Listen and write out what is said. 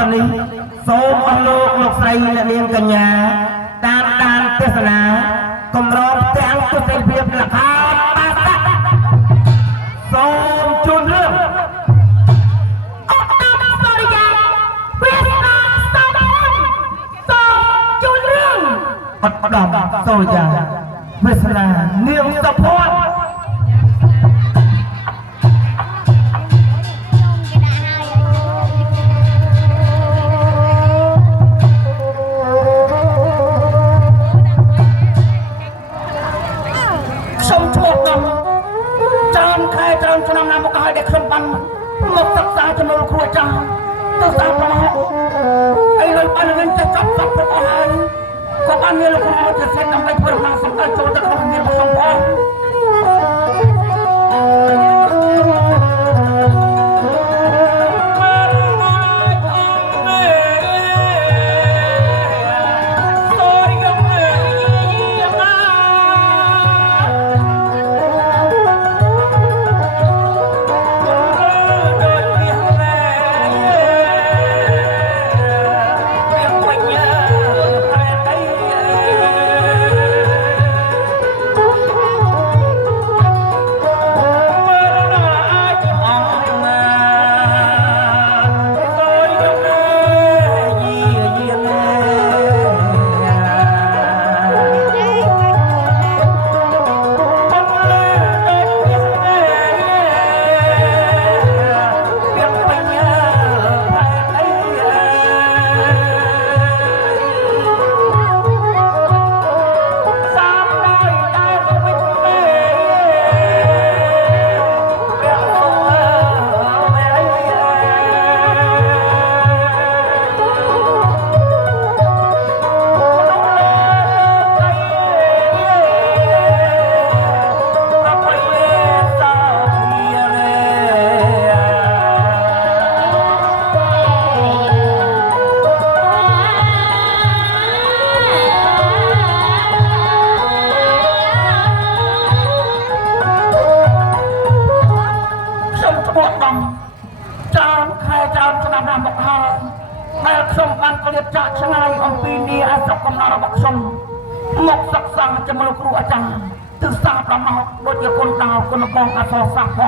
តនេះសូមអស់លោកស្រីអ្នកនាងកញ្ញាតាមដានទេសនាគម្រោងទាំងទស្សនវិជ្ជាលក្ខណៈបាសាសូមជូនរឿងអត់តាមសូរិយាវាសនាសូមជូនរឿងអត់តាមសូរិយាវាសនានាងសុភ័ណ្ឌឆ្នាំណាមកឲ្យដែលខ្ញុំបានមកសិក្សាចំណូលគ្រួចាស់ទៅតាមប្រហោអីលើបាននឹងចេះចាប់ប្រហោហើយក៏បានមានលោកគ្រូមកជាសិស្សដើម្បីធ្វើដំណើរសម្ដេចចូលទៅក្នុងមានប្រសងផងមកសិក្សាជាមួយលោកគ្រូអាចារ្យទិសាប្រមោដូចជាគុណដៅគុណបងអសរសាស្ត្រ